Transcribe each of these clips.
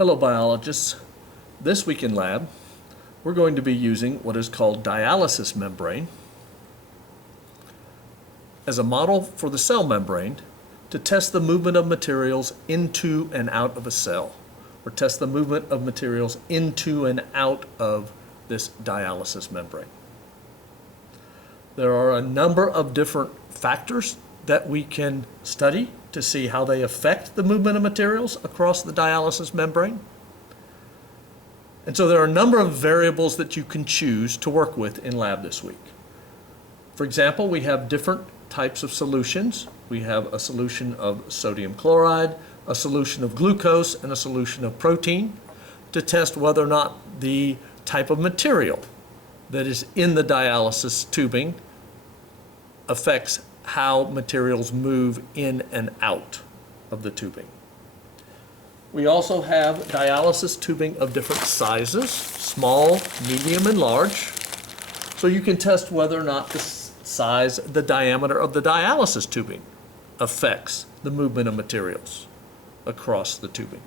Hello biologists. This week in lab we're going to be using what is called dialysis membrane as a model for the cell membrane to test the movement of materials into and out of a cell, or test the movement of materials into and out of this dialysis membrane. There are a number of different factors that we can study to see how they affect the movement of materials across the dialysis membrane. And so there are a number of variables that you can choose to work with in lab this week. For example, we have different types of solutions. We have a solution of sodium chloride, a solution of glucose, and a solution of protein to test whether or not the type of material that is in the dialysis tubing affects how materials move in and out of the tubing. We also have dialysis tubing of different sizes, small, medium, and large. So you can test whether or not the size, the diameter of the dialysis tubing affects the movement of materials across the tubing.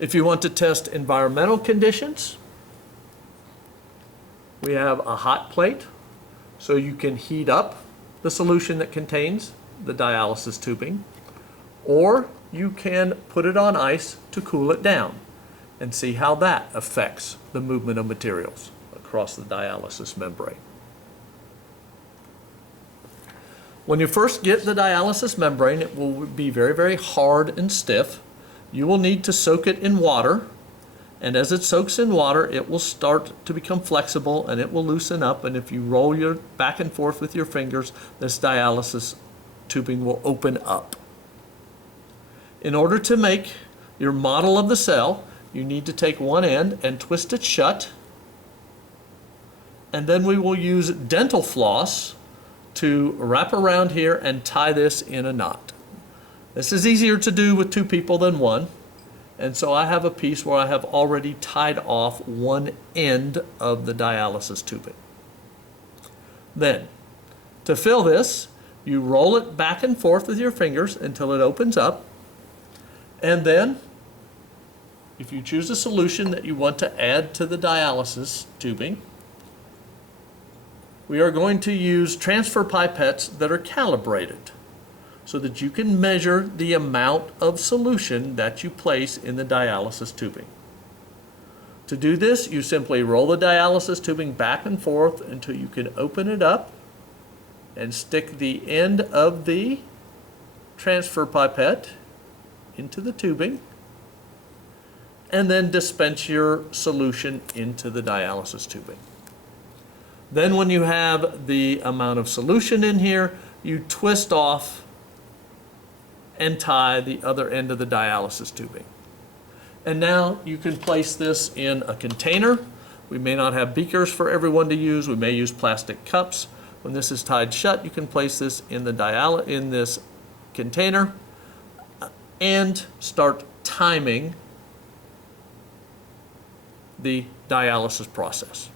If you want to test environmental conditions, we have a hot plate, so you can heat up the solution that contains the dialysis tubing, or you can put it on ice to cool it down and see how that affects the movement of materials across the dialysis membrane. When you first get the dialysis membrane, it will be very, very hard and stiff. You will need to soak it in water, and as it soaks in water, it will start to become flexible and it will loosen up, and if you roll your back and forth with your fingers, this dialysis tubing will open up. In order to make your model of the cell, you need to take one end and twist it shut, and then we will use dental floss to wrap around here and tie this in a knot. This is easier to do with two people than one, and so I have a piece where I have already tied off one end of the dialysis tubing. Then, to fill this, you roll it back and forth with your fingers until it opens up, and then if you choose a solution that you want to add to the dialysis tubing, we are going to use transfer pipettes that are calibrated so that you can measure the amount of solution that you place in the dialysis tubing. To do this, you simply roll the dialysis tubing back and forth until you can open it up and stick the end of the transfer pipette into the tubing, and then dispense your solution into the dialysis tubing. Then when you have the amount of solution in here, you twist off and tie the other end of the dialysis tubing. And now you can place this in a container. We may not have beakers for everyone to use. We may use plastic cups. When this is tied shut, you can place this in this container and start timing the dialysis process.